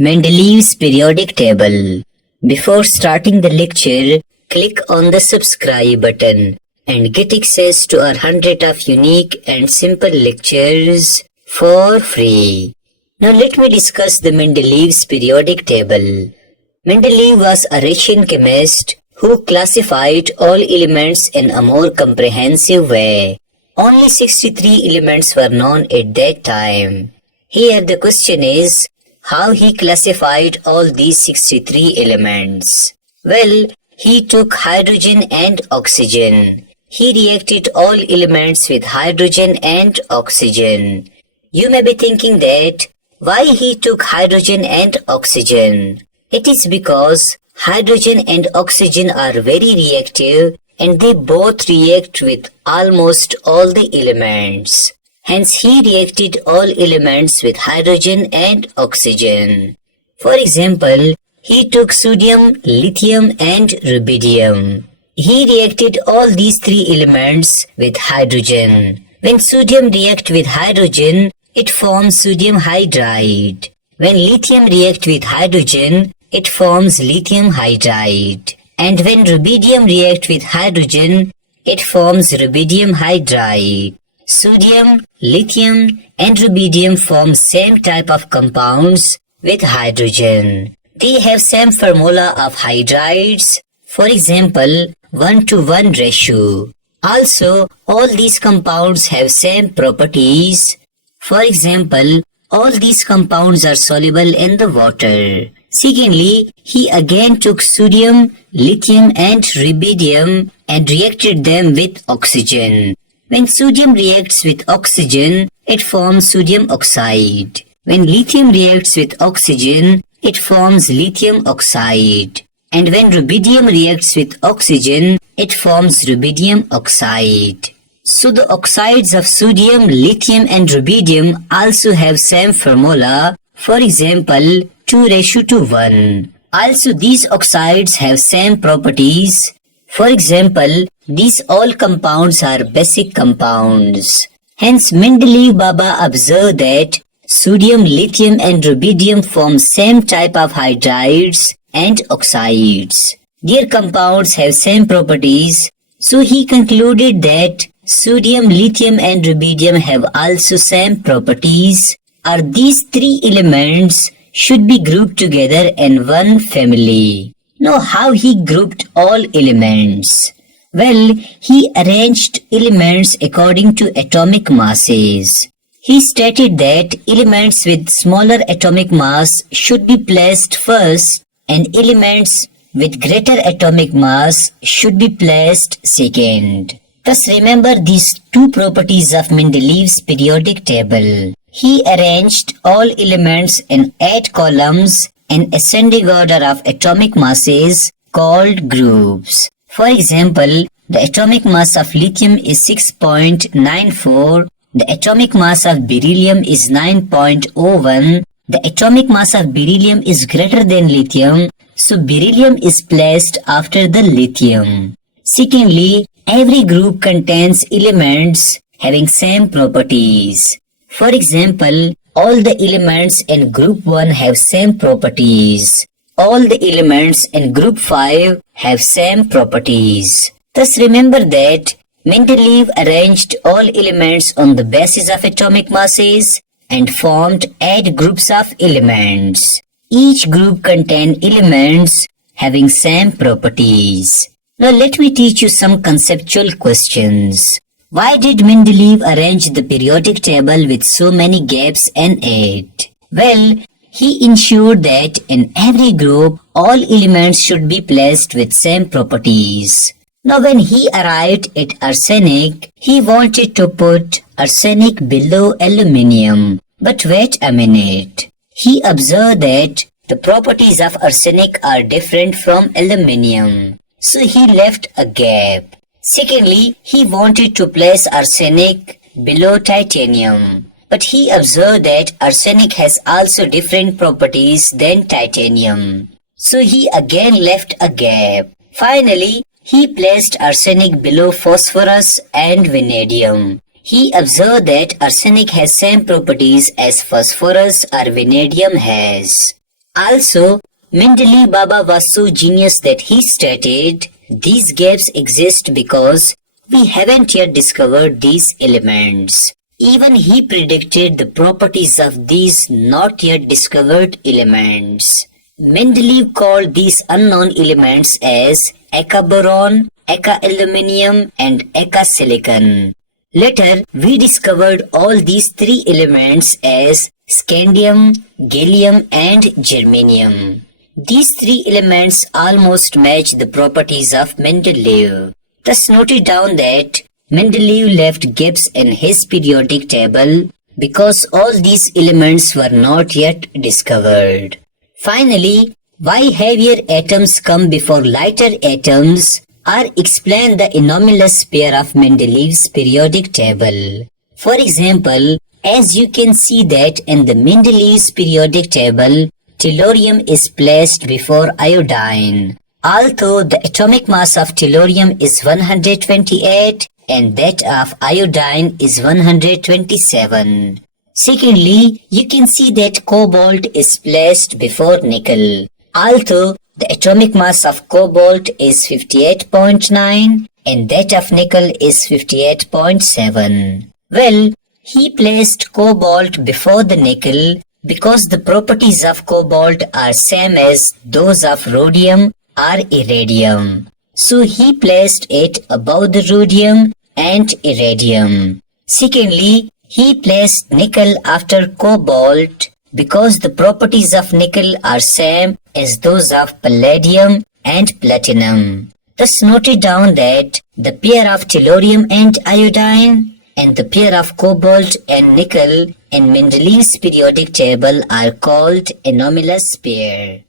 Mendeleev's periodic table. Before starting the lecture, click on the subscribe button and get access to our 100 of unique and simple lectures for free. Now let me discuss the Mendeleev's periodic table. Mendeleev was a Russian chemist who classified all elements in a more comprehensive way. Only 63 elements were known at that time. Here the question is, how he classified all these 63 elements? Well, he took hydrogen and oxygen. He reacted all elements with hydrogen and oxygen. You may be thinking that, why he took hydrogen and oxygen? It is because hydrogen and oxygen are very reactive and they both react with almost all the elements. Hence, he reacted all elements with hydrogen and oxygen. For example, he took sodium, lithium and rubidium. He reacted all these three elements with hydrogen. When sodium reacts with hydrogen, it forms sodium hydride. When lithium reacts with hydrogen, it forms lithium hydride. And when rubidium reacts with hydrogen, it forms rubidium hydride. Sodium, lithium and rubidium form same type of compounds with hydrogen. They have same formula of hydrides, for example 1:1 ratio. Also, all these compounds have same properties. For example, all these compounds are soluble in the water. Secondly, he again took sodium, lithium and rubidium and reacted them with oxygen. When sodium reacts with oxygen, it forms sodium oxide. When lithium reacts with oxygen, it forms lithium oxide. And when rubidium reacts with oxygen, it forms rubidium oxide. So the oxides of sodium, lithium and rubidium also have same formula. For example, 2:1. Also, these oxides have same properties. For example, these all compounds are basic compounds. Hence, Mendeleev Baba observed that sodium, lithium and rubidium form same type of hydrides and oxides. Their compounds have same properties. So he concluded that sodium, lithium and rubidium have also same properties, or these three elements should be grouped together in one family. Now, how he grouped all elements? Well, he arranged elements according to atomic masses. He stated that elements with smaller atomic mass should be placed first and elements with greater atomic mass should be placed second. Thus, remember these two properties of Mendeleev's periodic table. He arranged all elements in 8 columns in ascending order of atomic masses called groups. For example, the atomic mass of lithium is 6.94, the atomic mass of beryllium is 9.01, the atomic mass of beryllium is greater than lithium, so beryllium is placed after the lithium. Secondly, every group contains elements having same properties. For example, all the elements in group 1 have same properties. All the elements in group 5 have same properties. Thus remember that Mendeleev arranged all elements on the basis of atomic masses and formed 8 groups of elements. Each group contained elements having same properties. Now let me teach you some conceptual questions. Why did Mendeleev arrange the periodic table with so many gaps in it? Well, he ensured that in every group, all elements should be placed with same properties. Now when he arrived at arsenic, he wanted to put arsenic below aluminium. But wait a minute. He observed that the properties of arsenic are different from aluminium. So he left a gap. Secondly, he wanted to place arsenic below titanium. But he observed that arsenic has also different properties than titanium. So he again left a gap. Finally, he placed arsenic below phosphorus and vanadium. He observed that arsenic has same properties as phosphorus or vanadium has. Also, Mendeleev Baba was so genius that he stated, these gaps exist because we haven't yet discovered these elements. Even he predicted the properties of these not yet discovered elements. Mendeleev called these unknown elements as eka-boron, eka-aluminium and eka-silicon. Later, we discovered all these three elements as scandium, gallium and germanium. These three elements almost match the properties of Mendeleev. Thus noted down that Mendeleev left gaps in his periodic table because all these elements were not yet discovered. Finally, why heavier atoms come before lighter atoms are explain the anomalous pair of Mendeleev's periodic table. For example, as you can see that in the Mendeleev's periodic table, tellurium is placed before iodine. Although the atomic mass of tellurium is 128 and that of iodine is 127. Secondly, you can see that cobalt is placed before nickel. Although the atomic mass of cobalt is 58.9 and that of nickel is 58.7. Well, he placed cobalt before the nickel because the properties of cobalt are same as those of rhodium or iridium. So he placed it above the rhodium and iridium. Secondly, he placed nickel after cobalt because the properties of nickel are same as those of palladium and platinum. Thus noted down that the pair of tellurium and iodine and the pair of cobalt and nickel in Mendeleev's periodic table are called anomalous pair.